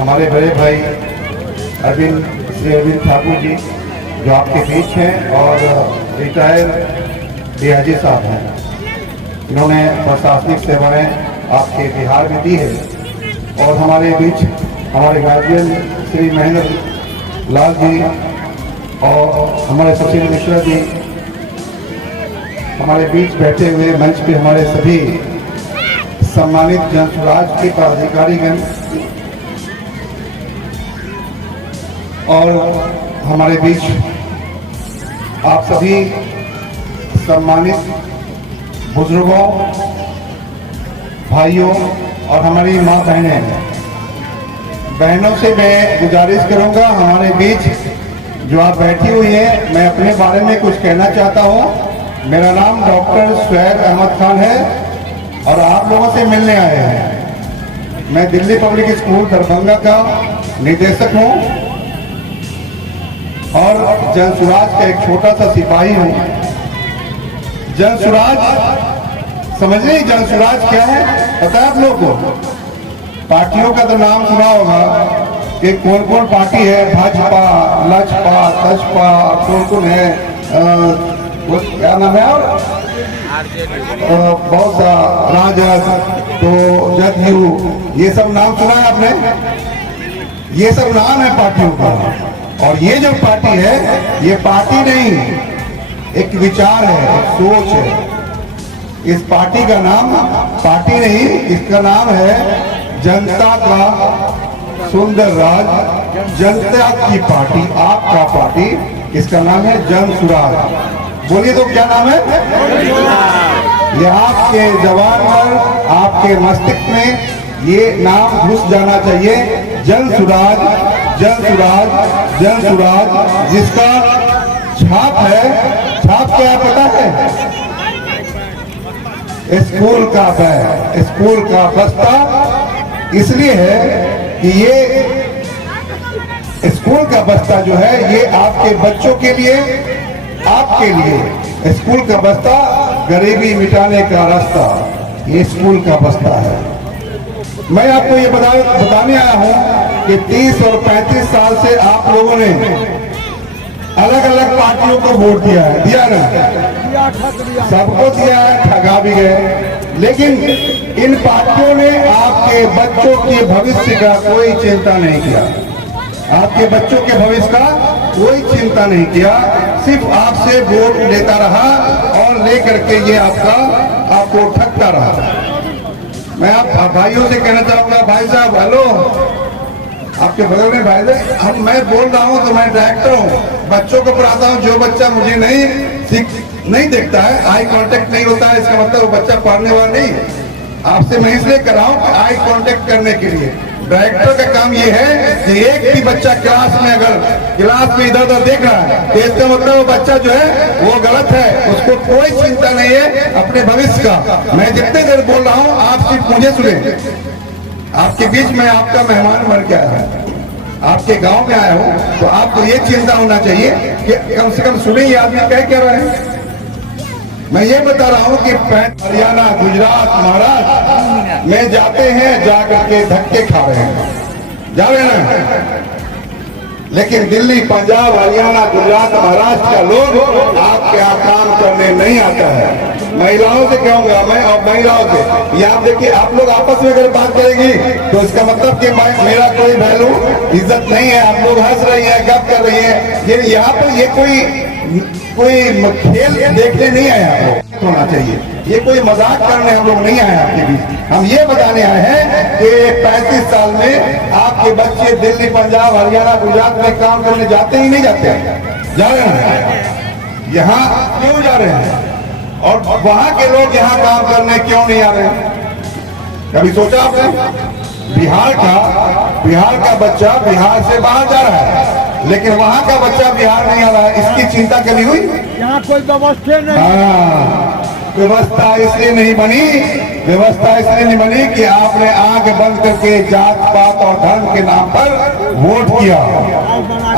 हमारे बड़े भाई श्री अरविंद ठाकुर जी जो आपके बीच हैं और रिटायर डीआईजी साहब हैं, इन्होंने प्रशासनिक सेवाएं आपके बिहार में दी है। और हमारे बीच हमारे गार्जियन श्री महेंद्र लाल जी और हमारे सचिन मिश्रा जी हमारे बीच बैठे हुए, मंच पे हमारे सभी सम्मानित जनसुराज के पदाधिकारीगण और हमारे बीच आप सभी सम्मानित बुजुर्गों, भाइयों और हमारी माँ बहनों से मैं गुजारिश करूंगा, हमारे बीच जो आप बैठी हुई हैं, मैं अपने बारे में कुछ कहना चाहता हूं। मेरा नाम डॉक्टर सुहैर अहमद खान है और आप लोगों से मिलने आए हैं। मैं दिल्ली पब्लिक स्कूल दरभंगा का निदेशक हूं और जनसुराज का एक छोटा सा सिपाही हूं। जनसुराज समझ रहे, जनसुराज क्या है पता है आप लोगों को? पार्टियों का तो नाम सुना होगा कि कौन कौन पार्टी है, भाजपा, लजपा, तजपा, कौन कौन है, क्या नाम है और बहुत सा राजद, तो जदयू, ये सब नाम सुना है आपने? ये सब नाम है पार्टियों का। और ये जो पार्टी है, ये पार्टी नहीं, एक विचार है, एक सोच है। इस पार्टी का नाम पार्टी नहीं, इसका नाम है जनता का सुंदर राज, जनता की पार्टी, आपका पार्टी। इसका नाम है जनसुराज। बोलिए तो क्या नाम है? ये आपके जवान पर, आपके मस्तिष्क में ये नाम घुस जाना चाहिए, जनसुराज, जनसुराज, जनसुराज। जिसका छाप है, छाप क्या पता है? स्कूल का बैग, स्कूल का बस्ता। इसलिए है कि ये स्कूल का बस्ता जो है, ये आपके बच्चों के लिए, आपके लिए स्कूल का बस्ता, गरीबी मिटाने का रास्ता, ये स्कूल का बस्ता है। मैं आपको ये बताने आया हूं कि 30 और 35 साल से आप लोगों ने अलग अलग पार्टियों को वोट दिया है, दिया ना? सबको दिया है, ठगा भी गए। लेकिन इन पार्टियों ने आपके बच्चों के भविष्य का कोई चिंता नहीं किया, आपके बच्चों के भविष्य का कोई चिंता नहीं किया। सिर्फ आपसे वोट लेता रहा और लेकर के ये आपको ठगता रहा। मैं आप भाइयों से कहना चाहूंगा, भाई साहब हेलो, आपके बगल में भाई साहब, मैं बोल रहा हूं तो मैं डायरेक्टर हूं, बच्चों को पढ़ाता हूं। जो बच्चा मुझे नहीं देखता है, आई कांटेक्ट नहीं होता है, इसका मतलब वो बच्चा पढ़ने वाला नहीं। आपसे मैं इसलिए कर रहा हूं आई कांटेक्ट करने के लिए। डायरेक्टर का काम ये है कि एक भी बच्चा क्लास में अगर क्लास में इधर उधर देख रहा है तो इसका मतलब वो बच्चा जो है वो गलत है, उसको कोई चिंता नहीं है अपने भविष्य का। मैं जितने देर बोल रहा हूँ आप सिर्फ मुझे सुने। आपके बीच में आपका मेहमान बन के आया है, आपके गांव में आया हूँ, तो आपको ये चिंता होना चाहिए कि कम से कम सुने ये आदमी कह क्या रहे हैं। मैं ये बता रहा हूँ कि हरियाणा, गुजरात, महाराष्ट्र में जाते हैं, जाकर के धक्के खा रहे हैं, जा रहे हैं। लेकिन दिल्ली, पंजाब, हरियाणा, गुजरात, महाराष्ट्र का लोग आपके यहाँ काम करने नहीं आता है। महिलाओं से कहूंगा मैं, और महिलाओं से, ये आप देखिए, आप लोग आपस में अगर बात करेंगी तो इसका मतलब कि मेरा कोई वैल्यू, इज्जत नहीं है। आप लोग हंस रही हैं, गप कर रही हैं। ये यहाँ पर ये कोई खेल देखने नहीं आए आप लोग, होना चाहिए। ये कोई मजाक करने हम लोग नहीं आए आपके बीच। हम ये बताने आए हैं कि 35 साल में आपके बच्चे दिल्ली, पंजाब, हरियाणा, गुजरात में काम करने जाते ही नहीं जाते हैं, जा रहे हैं। यहाँ क्यों जा रहे हैं और वहां के लोग यहाँ काम करने क्यों नहीं आ रहे हैं? कभी सोचा आपने? बिहार का बच्चा बिहार से बाहर जा रहा है, लेकिन वहां का बच्चा बिहार नहीं आ रहा है। इसकी चिंता कभी हुई? यहाँ कोई व्यवस्था नहीं। व्यवस्था इसलिए नहीं बनी व्यवस्था इसलिए नहीं बनी कि आपने आंख बंद करके जात पात और धर्म के नाम पर वोट किया।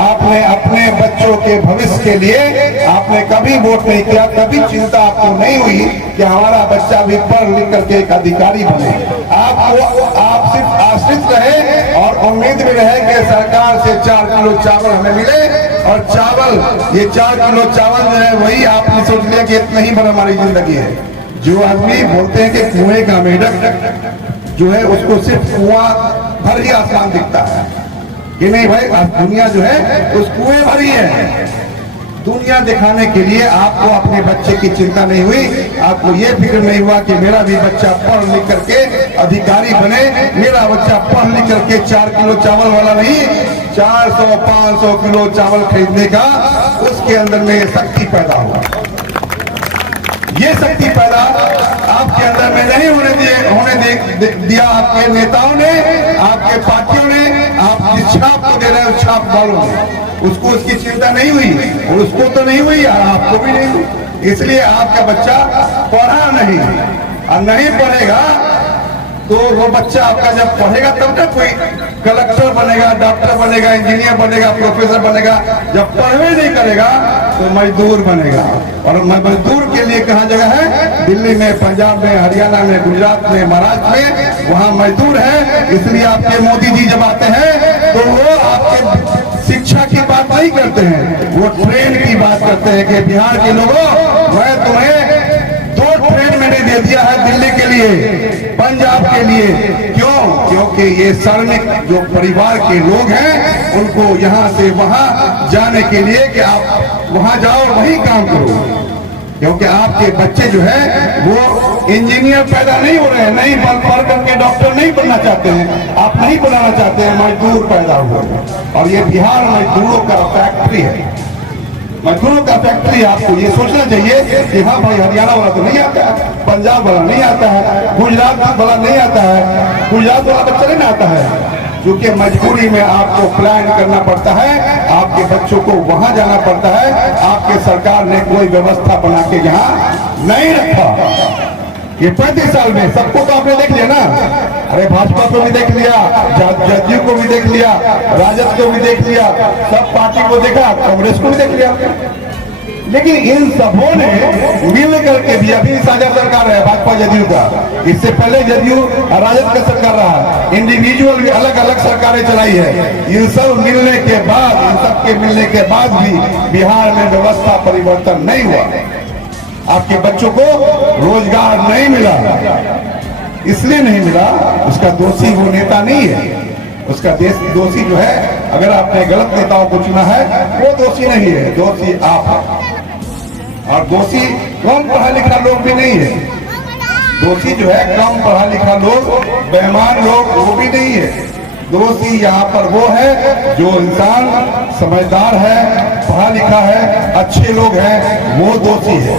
आपने अपने बच्चों के भविष्य के लिए आपने कभी वोट नहीं किया, कभी चिंता आपको नहीं हुई कि हमारा बच्चा भी पढ़ लिख करके एक अधिकारी बने। आप सिर्फ आश्रित रहे और उम्मीद भी रहे कि सरकार से 4 किलो चावल हमें मिले, और चावल, ये 4 किलो चावल जो है वही आपने सोच लिया कि इतना ही बड़ा हमारी जिंदगी है। जो आदमी बोलते हैं कि कुएं का मेढक जो है उसको सिर्फ कुआं भर ही आसमान दिखता है कि नहीं भाई, दुनिया जो है उस कुएं भर ही है। दुनिया दिखाने के लिए आपको अपने बच्चे की चिंता नहीं हुई, आपको ये फिक्र नहीं हुआ कि मेरा भी बच्चा पढ़ लिख करके अधिकारी बने, मेरा बच्चा पढ़ लिख करके 4 किलो चावल वाला नहीं 400-500 किलो चावल खरीदने का उसके अंदर में शक्ति पैदा हुआ। ये शक्ति पैदा आपके अंदर में नहीं होने दिया आपके नेताओं ने, आपके पार्टियों ने। आप जिस छाप को दे रहे हो छाप वालों ने, उसको उसकी चिंता नहीं हुई, और उसको तो नहीं हुई और आपको भी नहीं हुई। इसलिए आपका बच्चा पढ़ा नहीं, और नहीं पढ़ेगा तो वो बच्चा आपका जब पढ़ेगा तब तक कोई कलेक्टर बनेगा, डॉक्टर बनेगा, इंजीनियर बनेगा, प्रोफेसर बनेगा। जब पढ़वे नहीं करेगा तो मजदूर बनेगा। और मजदूर के लिए कहाँ जगह है? दिल्ली में, पंजाब में, हरियाणा में, गुजरात में, महाराष्ट्र में, वहाँ मजदूर है। इसलिए आपके मोदी जी जब आते हैं तो वो आपके शिक्षा की बात नहीं करते हैं, वो ट्रेन की बात करते हैं कि बिहार के लोगों, मैं तुम्हें 2 ट्रेन मैंने दे दिया है दिल्ली के लिए, पंजाब के लिए। क्यों? क्योंकि ये श्रमिक जो परिवार के लोग हैं उनको यहाँ से वहाँ जाने के लिए कि आप वहाँ जाओ वही काम करो। क्योंकि आपके बच्चे जो है वो इंजीनियर पैदा नहीं हो रहे हैं, नहीं पढ़ करके डॉक्टर नहीं बनना चाहते हैं, आप नहीं बनाना चाहते हैं, मजदूर पैदा हुए। और ये बिहार मजदूरों का फैक्ट्री है, मजदूरों का फैक्ट्री। आपको ये सोचना चाहिए कि हाँ भाई, हरियाणा वाला तो नहीं आता है, पंजाब वाला नहीं आता है, गुजरात वाला नहीं आता है, गुजरात वाला बच्चा नहीं आता है। क्योंकि मजबूरी में आपको प्लान करना पड़ता है, आपके बच्चों को वहां जाना पड़ता है। आपके सरकार ने कोई व्यवस्था बना के यहाँ नहीं रखा। ये 35 साल में सबको तो आपने देख लिया ना। अरे भाजपा को भी देख लिया, जदयू को भी देख लिया, राजद को भी देख लिया, सब पार्टी को देखा, कांग्रेस को भी देख लिया। लेकिन इन सबों ने मिल करके भी, अभी साझा सरकार है भाजपा जदयू का, इससे पहले जदयू राजद का सरकार रहा, इंडिविजुअल भी अलग अलग सरकारें चलाई है। इन सब मिलने के बाद, इन सब के मिलने के बाद भी बिहार में व्यवस्था परिवर्तन नहीं हुआ। आपके बच्चों को रोजगार नहीं मिला। इसलिए नहीं मिला, उसका दोषी वो नेता नहीं है, उसका दोषी जो है, अगर आपने गलत नेताओं को चुना है वो दोषी नहीं है, दोषी आप है। और दोषी कम पढ़ा लिखा लोग भी नहीं है, दोषी जो है कम पढ़ा लिखा लोग, बेईमान लोग वो भी नहीं है। दोषी यहाँ पर वो है जो इंसान समझदार है, पढ़ा लिखा है, अच्छे लोग हैं, वो दोषी है।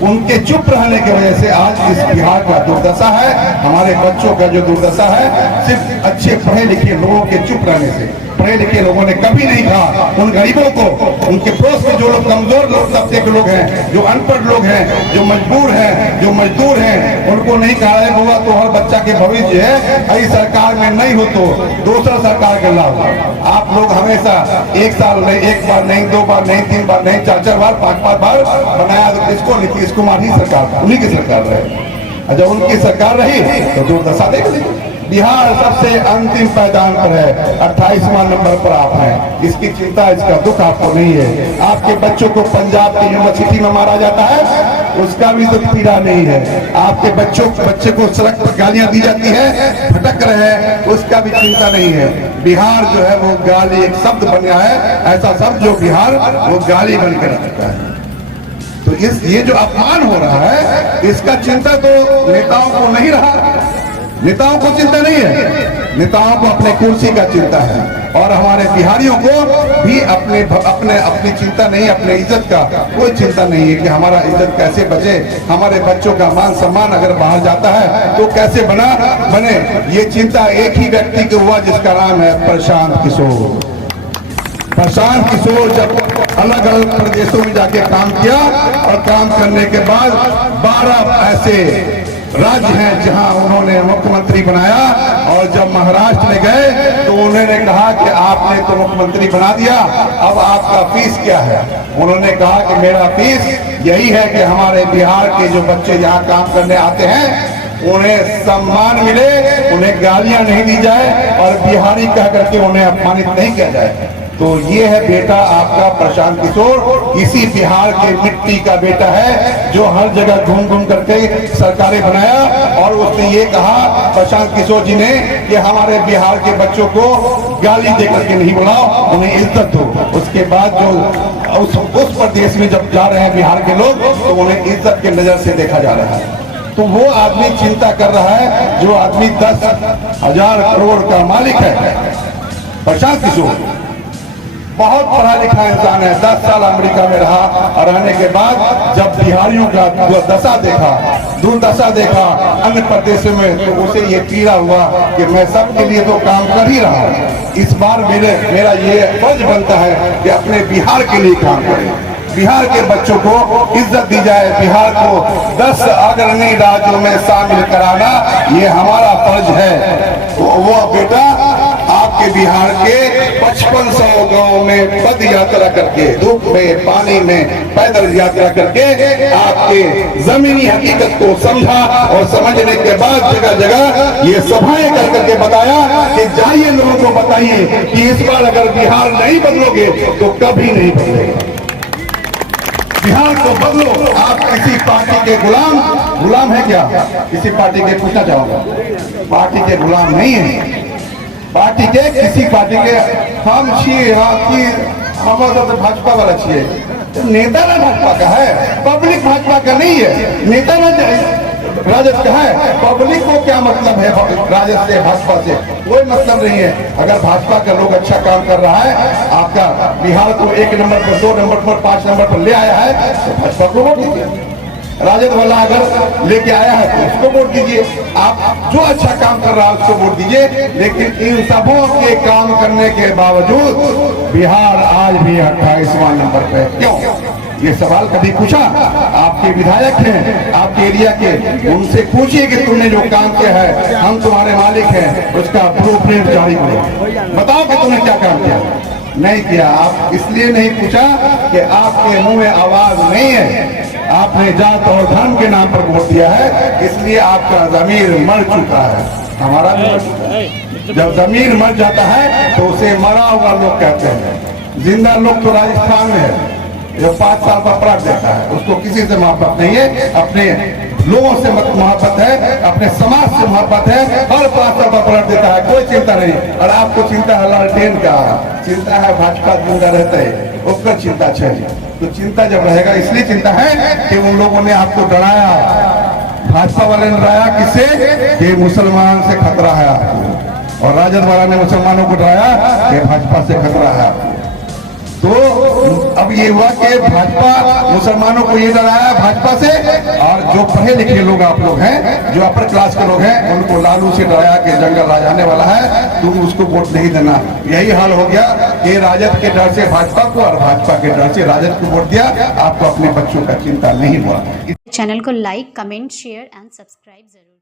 उनके चुप रहने की वजह से आज इस बिहार का दुर्दशा है। हमारे बच्चों का जो दुर्दशा है सिर्फ अच्छे पढ़े लिखे लोगों के चुप रहने से। पढ़े लिखे लोगों ने कभी नहीं कहा उन गरीबों को, उनके पड़ोस में जो लोग कमजोर लोग तबके के लोग हैं, जो अनपढ़ लोग हैं, जो मजबूर हैं, जो मजदूर हैं, उनको नहीं कहा है बाबा तो हर बच्चा के भविष्य है, अभी सरकार में नहीं हो तो दूसरा सरकार के लाओ। आप लोग हमेशा 1 साल नहीं, 1 बार नहीं, 2 बार नहीं, 3 बार नहीं, 4-4 बार, 5-5 बार बनाया तो किसको? नीतीश कुमार ही सरकार, उन्हीं की सरकार रहे। जब उनकी सरकार रही तो दुर्दशा देख ली। बिहार सबसे अंतिम पायदान पर है, 28वां नंबर पर आप हैं। इसकी चिंता, इसका दुख आपको नहीं है। आपके बच्चों को पंजाब की यूनिवर्सिटी में मारा जाता है, उसका भी दुख पीड़ा नहीं है। आपके बच्चे को सड़क पर गालियां दी जाती है, भटक रहे हैं, उसका भी चिंता नहीं है। बिहार जो है वो गाली एक शब्द बन गया है, ऐसा शब्द जो बिहार वो गाली बन के रखता है। तो ये जो अपमान हो रहा है, इसका चिंता तो नेताओं को नहीं रहा। नेताओं को चिंता नहीं है, नेताओं को अपने कुर्सी का चिंता है। और हमारे बिहारियों को भी अपनी चिंता नहीं, अपने इज्जत का कोई चिंता नहीं है कि हमारा इज्जत कैसे बचे, हमारे बच्चों का मान सम्मान अगर बाहर जाता है तो कैसे बने। ये चिंता एक ही व्यक्ति को हुआ जिसका नाम है प्रशांत किशोर। प्रशांत किशोर जब अलग अलग प्रदेशों में जाके काम किया और काम करने के बाद 12 ऐसे राज्य हैं जहां उन्होंने मुख्यमंत्री बनाया, और जब महाराष्ट्र में गए तो उन्होंने कहा कि आपने तो मुख्यमंत्री बना दिया, अब आपका फीस क्या है? उन्होंने कहा कि मेरा फीस यही है कि हमारे बिहार के जो बच्चे यहाँ काम करने आते हैं उन्हें सम्मान मिले, उन्हें गालियां नहीं दी जाए और बिहारी कह करके उन्हें अपमानित नहीं किया जाए। तो ये है बेटा आपका प्रशांत किशोर, इसी बिहार के मिट्टी का बेटा है जो हर जगह घूम घूम करके सरकारें बनाया, और उसने ये कहा प्रशांत किशोर जी ने कि हमारे बिहार के बच्चों को गाली दे करके नहीं बुलाओ, उन्हें इज्जत दो। उसके बाद जो उस प्रदेश में जब जा रहे हैं बिहार के लोग तो उन्हें इज्जत के नजर से देखा जा रहा है। तो वो आदमी चिंता कर रहा है जो आदमी 10,000 करोड़ का मालिक है। प्रशांत किशोर बहुत पढ़ा लिखा इंसान है, 10 साल अमेरिका में रहा, और रहने के बाद जब बिहारियों का दशा देखा, दुर्दशा देखा अन्य प्रदेशों में, तो उसे ये पीड़ा हुआ कि मैं सबके लिए तो काम कर ही रहा हूँ, इस बार मेरा ये फर्ज बनता है कि अपने बिहार के लिए काम करें, बिहार के बच्चों को इज्जत दी जाए, बिहार को 10 अग्रणी राज्यों में शामिल कराना ये हमारा फर्ज है। तो वो बेटा आपके बिहार के 5500 गांव में पद यात्रा करके, धूप में पानी में पैदल यात्रा करके आपके जमीनी हकीकत को समझा, और समझने के बाद जगह जगह ये सभाएं कर करके बताया कि जाइए लोगों को बताइए कि इस बार अगर बिहार नहीं बदलोगे तो कभी नहीं बदलेगा, बिहार को बदलो। आप किसी पार्टी के गुलाम है क्या? किसी पार्टी के, पूछना चाहूंगा, पार्टी के गुलाम नहीं है, पार्टी के किसी पार्टी के हम छिए, हम तो भाजपा वाला छिए, नेता ना भाजपा का है, पब्लिक भाजपा का नहीं है, नेता ना राजद का है। पब्लिक को क्या मतलब है राजद से, भाजपा से? कोई मतलब नहीं है। अगर भाजपा का लोग अच्छा काम कर रहा है, आपका बिहार को 1 नंबर पर, 2 नंबर पर, 5 नंबर पर ले आया है, तो भाजपा को वोट दीजिए। राजद वाला अगर लेके आया है तो उसको वोट दीजिए। आप जो अच्छा काम कर रहा है उसको वोट दीजिए। लेकिन इन सबों के काम करने के बावजूद बिहार आज भी 28वां नंबर पे क्यों? ये सवाल कभी पूछा? आपके विधायक हैं आपके एरिया के, उनसे पूछिए कि तुमने जो काम किया है, हम तुम्हारे मालिक हैं, उसका ब्लूप्रिंट जारी करो, बताओ कि तुमने क्या काम किया। नहीं किया। आप इसलिए नहीं पूछा कि आपके मुंह में आवाज नहीं है, आपने जात और धर्म के नाम पर वोट दिया है, इसलिए आपका जमीर मर चुका है, हमारा भी मर चुका है। जब जमीर मर जाता है तो उसे मरा हुआ लोग कहते हैं। जिंदा लोग तो राजस्थान में है जो 5 साल का अपराध देता है, उसको किसी से मोहब्बत नहीं है, अपने लोगों से मोहब्बत है, अपने समाज से मोहब्बत है, हर 5 साल का अपराध देता है, कोई चिंता नहीं। और आपको चिंता है लालटेन का, चिंता है भाजपा जिंदा रहते है, उसका चिंता चाहिए। तो चिंता जब रहेगा, इसलिए चिंता है कि उन लोगों ने आपको डराया, भाजपा वाले ने डराया किससे? कि मुसलमान से खतरा है आपको, और राजद वाला ने मुसलमानों को डराया कि भाजपा से खतरा है आपको। तो अब ये हुआ कि भाजपा मुसलमानों को ये डराया भाजपा से, और जो पढ़े लिखे लोग आप लोग हैं, जो अपर क्लास के लोग हैं, उनको लालू से डराया कि जंगल राज आने वाला है, तुम उसको वोट नहीं देना। यही हाल हो गया कि राजद के डर से भाजपा को और भाजपा के डर से राजद को वोट दिया। आपको अपने बच्चों का चिंता नहीं हुआ। चैनल को like, comment, share and subscribe जरूर।